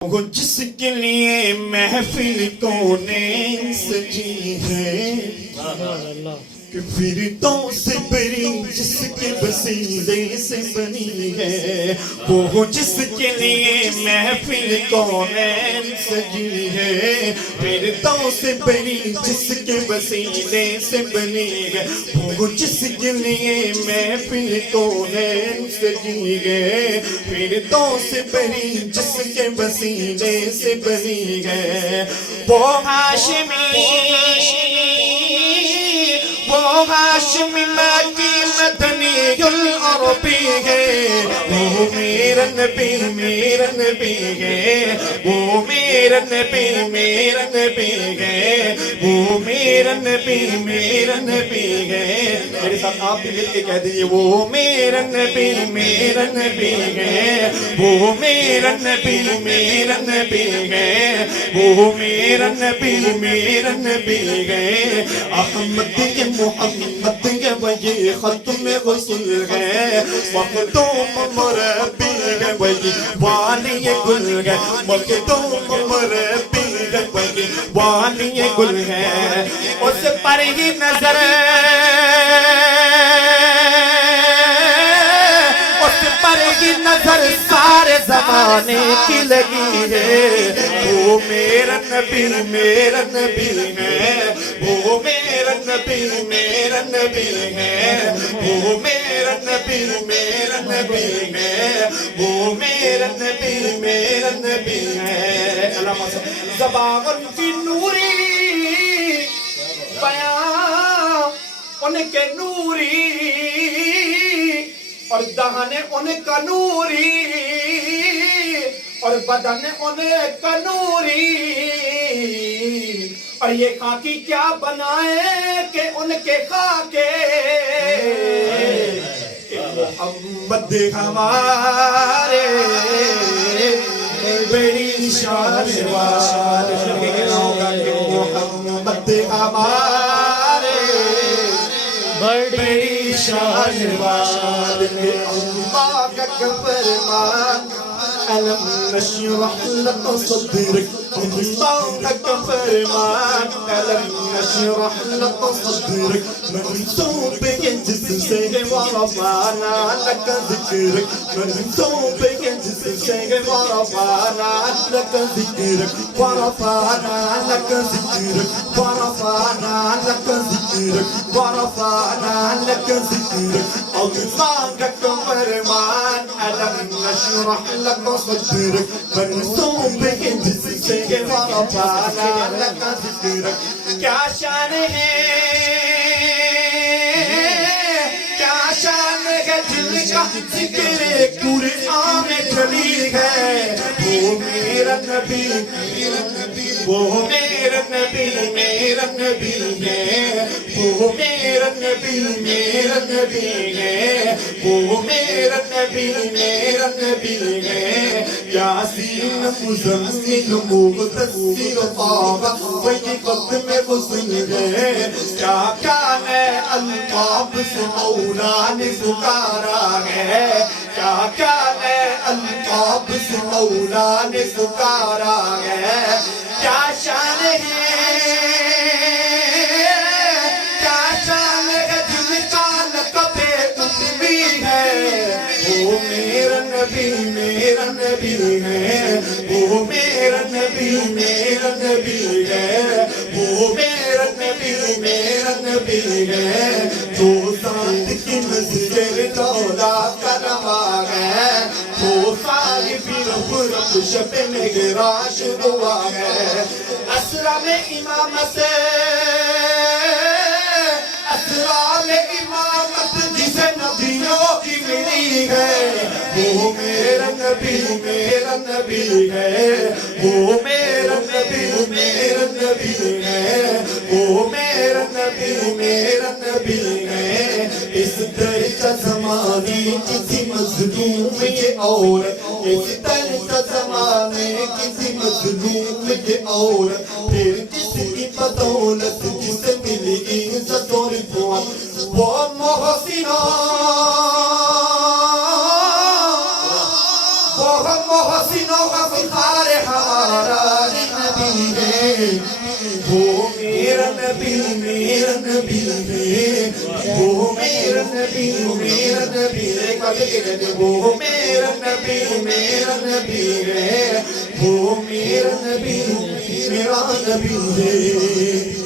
وہ جس کے لیے محفل کونے سجی ہے کہ فردوں سے بری جس کے وسیلے سے بنی ہے وہ جس کے لیے محفل کونین سجی ہے فردوں سے بری جس کے وسیلے سے بنی ہے وہ جس کے لیے محفل کونین سجی ہے فردوں سے بری جس کے وسیلے سے بنی ہے وہ ہاشمی وہ ہاشمی مکی مدنی العربی ہے وہ میرا نبی ہے وہ میرا نبی ہے وہ میرا نبی ہے میرے ساتھ آپ بھی مل کے کہہ دیجئے وہ میرا نبی ہے وہ میرا نبی ہے وہ میرا نبی ہے احمد کے محمد کے وہی ختم رسول ہے مخدوم مربی ہے وہی والی گل ہے مخدوم مربی ہے وہی والی گل ہے اس پر ہی نظر اس پر ہی نظر سارے زمانے کی لگی ہے وہ میرا نبی ہے وہ میرا نبی ہے وہ میرا نبی ہے وہ میرا نبی ہے زبان کی نوری بیان ان کے نوری اور دہن ان کا نوری اور بدن ان کا نوری اور یہ خاکی کیا بنائے کہ ان کے خاکے محمد ہمارے بڑی شان محمد ہمارے بڑی شان اللہ کا فرمان ألم نشرح لك صدرك الله کا فرمان ألم نشرح لك صدرك منصوب جس سے ورفعنا لك ذكرك منصوب جس سے ورفعنا لك ذكرك ورفعنا لك ذكرك ورفعنا لك ذكرك ورفعنا لك ذكرك الله کا فرمان ألم نشرح لك صدرك منصوب جس سے ورفعنا لك ذكرك کیا شان ہے کیا شان ہے دل کا ذکر قرآن میں چلی ہے وہ میرا نبی وہ میرا نبی ہے وہ میرا نبی ہے وہ میرا نبی ہے یاسین مزمل مغتسل طه وہی قدم غسل ہے کیا کیا ہے القاب سے مولا نے پکارا ہے کیا کیا ہے القاب سے مولا نے پکارا ہے کیا شان ہے کیا شان ہے جن کا لقب قطبی ہے وہ میرا نبی ہے وہ میرا نبی ہے وہ میرا نبی ہے تو ذات کی نظر دولا کا نما ہے وہ صاحبی رب شب معراج ہوا ہے اسرا میں امامت جسے نبیوں کی ملی ہے وہ میرا نبی ہے وہ میرا نبی ہے وہ میرا نبی ہے اس درجہ زمانے کسی مظلوم یہ عورت اس درجہ زمانے کسی مظلوم یہ عورت پھر کس کی بدولت جسے ملی عزت اور رفعت وہ محسنہ وہ محسنوں کا فخار ہے نبی میرا نبی ہے وہ میرا نبی میرا نبی ہے وہ میرا نبی ہے وہ میرا نبی میرا نبی ہے